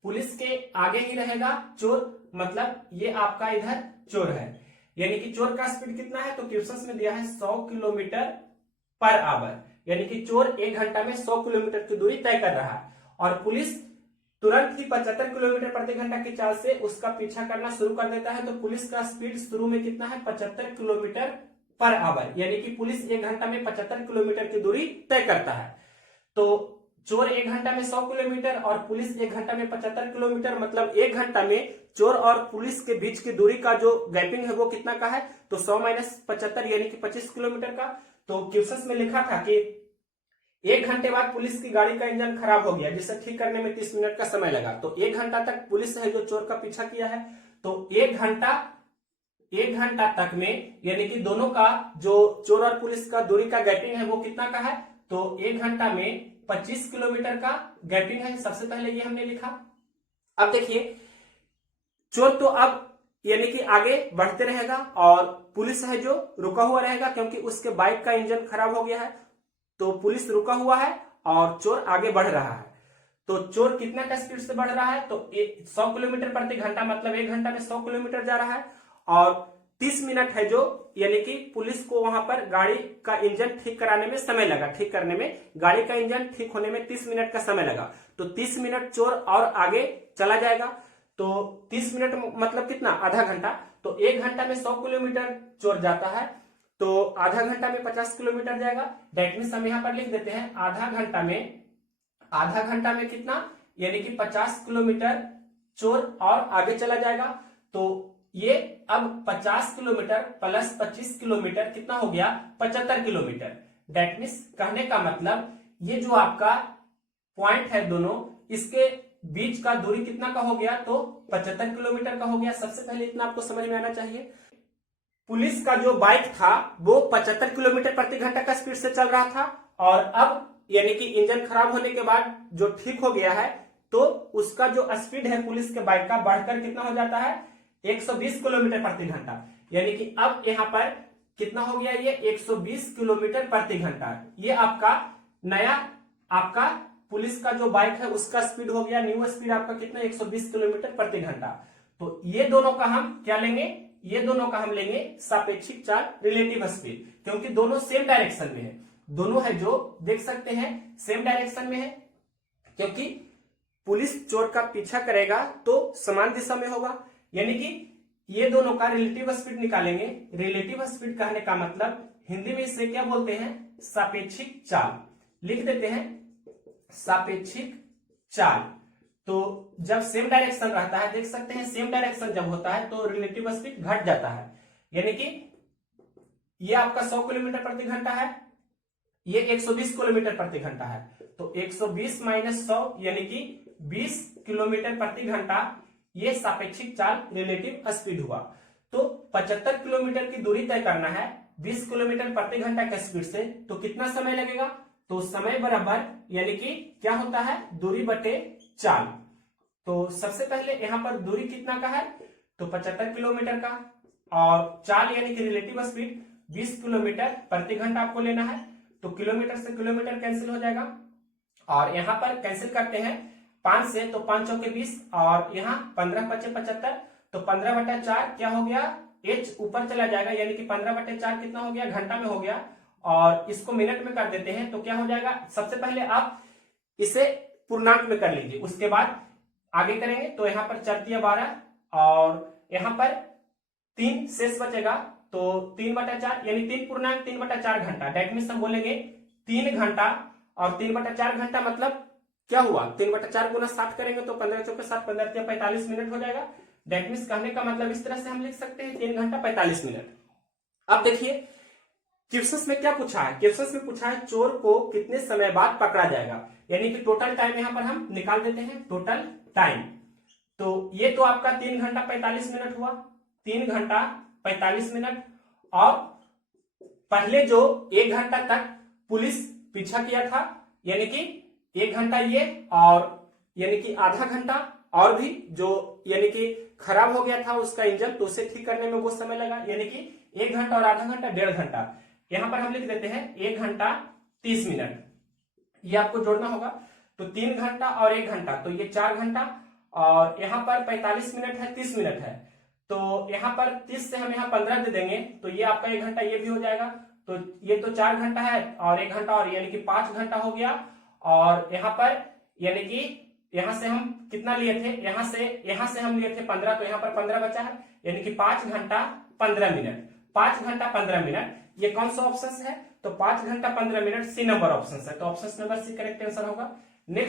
पुलिस के आगे ही रहेगा चोर, मतलब ये आपका इधर चोर है, यानी कि चोर का स्पीड कितना है, तो क्वेश्चन में दिया है 100 किलोमीटर पर आवर, यानी कि चोर 1 घंटा में 100 किलोमीटर की दूरी तय कर रहा है और पुलिस तुरंत ही 75 किलोमीटर प्रति घंटा की चाल से उसका पीछा करना शुरू कर देता है। तो पुलिस का स्पीड शुरू में कितना है, 75 किलोमीटर पर आवर, यानी कि पुलिस 1 घंटा में 75 किलोमीटर की दूरी तय करता है। तो चोर 1 घंटा में 100 किलोमीटर और पुलिस 1 घंटा में 75 किलोमीटर, मतलब 1 घंटा में चोर और पुलिस के बीच की दूरी का जो गैपिंग है वो कितना का है, तो 100 माइनस 75 यानी कि 25 किलोमीटर का। तो क्वेश्चन में लिखा था कि 1 घंटे बाद पुलिस की गाड़ी का इंजन खराब हो गया जिसे ठीक करने में 30 मिनट का समय लगा। तो 1 घंटा तक पुलिस है जो चोर का पीछा किया है। तो 1 घंटा तक में यानी कि दोनों का जो चोर और पुलिस का दूरी का गैपिंग है वो कितना का है, तो 1 घंटा में 25 किलोमीटर का गैपिंग है। सबसे पहले ये हमने लिखा। अब देखिए चोर तो अब यानी कि आगे बढ़ते रहेगा और पुलिस है जो रुका हुआ रहेगा क्योंकि उसके बाइक का इंजन खराब हो गया है। तो पुलिस रुका हुआ है और चोर आगे बढ़ रहा है। तो चोर कितना का स्पीड से बढ़ रहा है, तो 100 किलोमीटर प्रति घंटा, मतलब 1 घंटा में 100 किलोमीटर जा रहा है और 30 मिनट है जो यानी कि पुलिस को वहां पर गाड़ी का इंजन ठीक कराने में समय लगा। ठीक करने में गाड़ी का इंजन ठीक होने में 30 मिनट का समय लगा। तो 30 मिनट चोर और आगे चला जाएगा। तो 30 मिनट मतलब कितना, आधा घंटा। तो 1 घंटा में 100 किलोमीटर चोर जाता है तो आधा घंटा में 50 किलोमीटर जाएगा। दैट मींस हम यहाँ पर लिख देते हैं आधा घंटा में कितना, यानी कि 50 किलोमीटर चोर और आगे चला जाएगा। तो ये अब 50 किलोमीटर प्लस 25 किलोमीटर कितना हो गया, 75 किलोमीटर। दैट मीन्स कहने का मतलब ये जो आपका पॉइंट है दोनों, इसके बीच का दूरी कितना का हो गया, तो 75 किलोमीटर का हो गया। सबसे पहले इतना आपको समझ में आना चाहिए। पुलिस का जो बाइक था वो 75 किलोमीटर प्रति घंटा का स्पीड से चल रहा था, और अब यानी कि इंजन खराब होने के बाद जो ठीक हो गया है, तो उसका जो स्पीड है पुलिस के बाइक का बढ़कर कितना हो जाता है, 120 किलोमीटर प्रति घंटा। यानी कि अब यहाँ पर कितना हो गया, ये 120 किलोमीटर प्रति घंटा। ये आपका नया आपका पुलिस का जो बाइक है उसका स्पीड हो गया, न्यू स्पीड आपका कितना, 120 किलोमीटर प्रति घंटा। तो ये दोनों का हम क्या लेंगे, ये दोनों का हम लेंगे सापेक्षिक चाल, रिलेटिव स्पीड, क्योंकि दोनों सेम डायरेक्शन में है। दोनों है जो देख सकते हैं सेम डायरेक्शन में है, क्योंकि पुलिस चोर का पीछा करेगा तो समान दिशा में होगा। यानी कि ये दोनों का रिलेटिव स्पीड निकालेंगे। रिलेटिव स्पीड कहने का मतलब हिंदी में इसे क्या बोलते हैं, सापेक्षिक चाल। लिख देते हैं सापेक्षिक चाल। तो जब सेम डायरेक्शन रहता है, देख सकते हैं सेम डायरेक्शन जब होता है तो रिलेटिव स्पीड घट जाता है। यानी कि ये आपका 100 किलोमीटर प्रति घंटा है, ये 120 किलोमीटर प्रति घंटा है। तो 120 माइनस 100 यानी कि 20 किलोमीटर प्रति घंटा, ये सापेक्षिक चाल, रिलेटिव स्पीड हुआ। तो 75 किलोमीटर की दूरी तय करना है 20 किलोमीटर प्रति घंटा के स्पीड से, तो कितना समय लगेगा, तो समय बराबर यानी कि क्या होता है, दूरी बटे चाल। तो सबसे पहले यहां पर दूरी कितना का है, तो 75 किलोमीटर का, और चाल यानी कि रिलेटिव स्पीड 20 किलोमीटर प्रति घंटा आपको लेना है। तो किलोमीटर से किलोमीटर कैंसिल हो जाएगा, और यहां पर कैंसिल करते हैं 5 से, तो 5 चौके 20, और यहाँ 15 पचे 75, तो 15 बटा 4 क्या हो गया, h ऊपर चला जाएगा, यानी कि 15 बटे 4 कितना हो गया, घंटा में हो गया। और इसको मिनट में कर देते हैं तो क्या हो जाएगा, सबसे पहले आप इसे पूर्णांक में कर लीजिए, उसके बाद आगे करेंगे। तो यहाँ पर 4 तिया 12, और यहाँ पर 3 शेष बचेगा, तो 3 बटा 4 यानी 3 पूर्णांक 3 बटा 4 घंटा। डेट मीन्स हम बोलेंगे 3 घंटा, और 3 बटा 4 घंटा मतलब क्या हुआ, 3 बटा 4 गुना 60 करेंगे तो 15 चौके 7, 15 तिया 45 मिनट हो जाएगा। डेट मीन्स कहने का मतलब इस तरह से हम लिख सकते हैं 3 घंटा 45 मिनट। अब देखिए क्वेश्चन में क्या पूछा है, क्वेश्चन में पूछा है चोर को कितने समय बाद पकड़ा जाएगा, यानी कि टोटल टाइम यहां पर हम निकाल देते हैं, टोटल टाइम। तो ये तो आपका 3 घंटा 45 मिनट हुआ, 3 घंटा 45 मिनट, और पहले जो 1 घंटा तक पुलिस पीछा किया था, यानी कि 1 घंटा ये, और यानी कि आधा घंटा और भी जो यानी कि खराब हो गया था उसका इंजन, तो उसे ठीक करने में वो समय लगा, यानी कि 1 घंटा और आधा घंटा 1.5 घंटा। यहां पर हम लिख देते हैं 1 घंटा 30 मिनट, ये आपको जोड़ना होगा। तो 3 घंटा और 1 घंटा, तो ये 4 घंटा, और यहाँ पर 45 मिनट है, 30 मिनट है, तो यहाँ पर 30 से हम यहाँ 15 दे देंगे, तो ये आपका 1 घंटा ये भी हो जाएगा। तो ये तो 4 घंटा है और 1 घंटा, और यानी कि 5 घंटा हो गया। और यहाँ पर यानी कि यहाँ से हम कितना लिए थे, यहाँ से हम लिए थे 15, तो यहाँ पर 15 बचा है, यानी कि 5 घंटा 15 मिनट, 5 घंटा 15 मिनट। ये कौन सा ऑप्शन है, तो 5 घंटा 15 मिनट सी नंबर ऑप्शन है, तो option number C correct answer होगा।